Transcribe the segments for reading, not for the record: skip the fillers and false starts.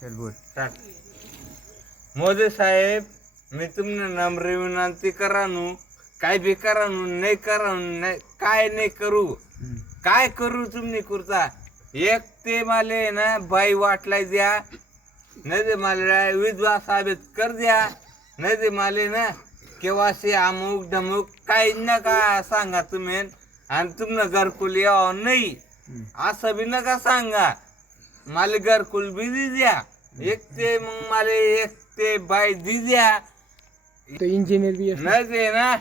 चल बोल. मोदी साहेब, मी तुमने नम्र विनंती करानू, काय बी करानू, नाही करानू, नाही काय नाही करू, काय करू तुम्ही कुर्ता. एक ते माले ना बाई वाटलाय द्या, नाही ते मला विधवा साबित कर द्या, नाही ते माले ना केव्हाशी अमुक डमुक काही नका सांगा तुम्ही. आणि तुमनं घरकुल यावं नाही असं बी नका सांगा. मला घरकुल बी दी द्या, एक ते मग मला एक ते बाई दी द्या. इंजिनियर बी असं. नाही ते ना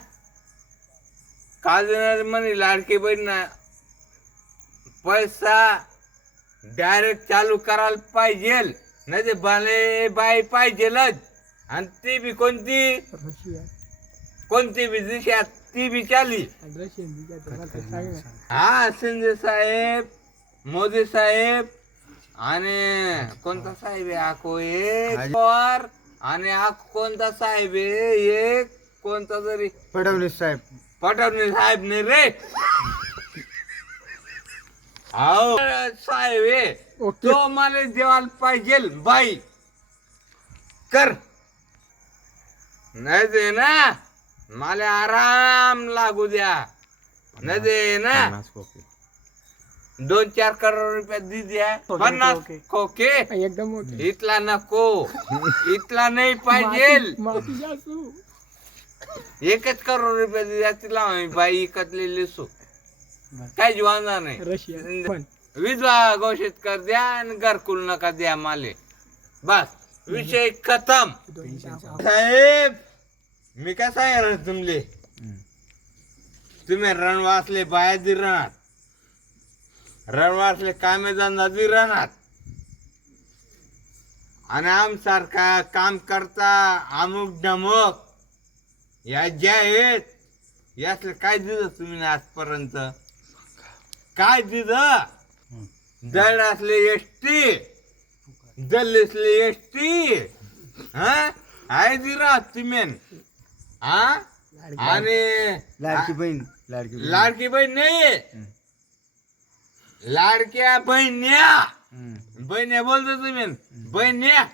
काल म्हणे लाडके बहीण ना पैसा डायरेक्ट चालू करायला पाहिजे, नाही ते बाले बाई पाहिजेलच. आणि ती बी कोणती रशिया कोणती बी दिशात ती बी चाली. रशियन बी काय तर मला सांग ना. हा शिंदे साहेब, मोदी साहेब आणि कोणता साहेब आहे आको एक पवार आणि हा कोणता साहेब आहे एक कोणता तरी फडणवीस साहेब. पटवणे साहेब नाही रे. हो साहेब आहे ओके. तो मला देवाला पाहिजे बाई कर, नाही दे ना मला आराम लागू द्या, नाही दे ना 2-4 करोड रुपये दी द्या. 50 ओके. खोके एकदम ओके. इथला नको, इथला नाही पाहिजे. माफी जासू. 1 करोड रुपये द्या तिला आम्ही बाई इकतलेली सो काय जीवाना नाही. रशिया पण विधवा घोषित कर द्या आणि घरकुल नका द्या माले, बस विषय खतम. साहेब मी काय सांगणार तुमले, तुम्ही रणवासले बाया दि राहणार, रणवासले कामे धंदा दि राहणार आणि आमसारखा काम करता अमुक डमक या ज्या आहेत यातलं काय दिलं तुम्ही आजपर्यंत, काय दिलं. दळ असले एसटी, दल्लेसले एसटी, हा आहे दिरा तुम्ही. हा आणि लाडकी बहीण. लाडकी बहीण. लाडकी बहीण नाही, लाडक्या बहिण्या, बहिण्या बोलतो तुम्ही, बहिण्या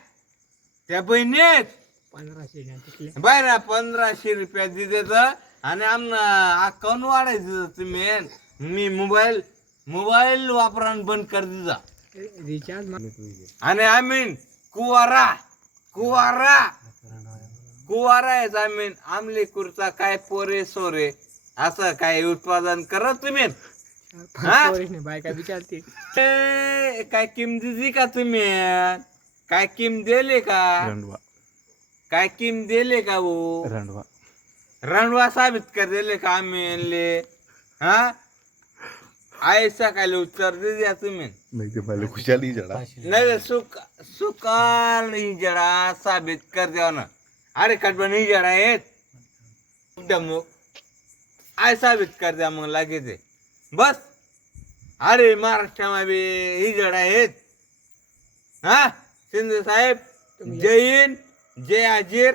त्या बहिणीत 1500 घ्या तिथले. बरं 1500 रुपये दिले आणि आमना अकाउंट वाढायचं तुम्ही. मी मोबाईल वापरान बंद कर दिला रिचार्ज आणि आम्ही कुवारा कुवारा कुवारा आहे आम्ही. आमले कुर्ता काय पोरे सोरे असं काय उत्पादन करत तुम्ही. हा? बायका विचारते. काय किंमत दिली का तुम्ही, काय किंमत दिले का, काय किंमत दिले का वो रणवा साबित कर दिले का आम्ही. हा ऐसा काय उत्तर दे द्या तुम्ही. खुशाली जडा. नाही सुकाल ही जडा साबित कर द्या ना. अरे कटबन ही जडा आहेत डमुक आय साबित कर द्या मग लागेच बस. अरे महाराष्ट्रामध्ये ही जडा आहेत. हा शिंदे साहेब जय हिंद जय आजीर.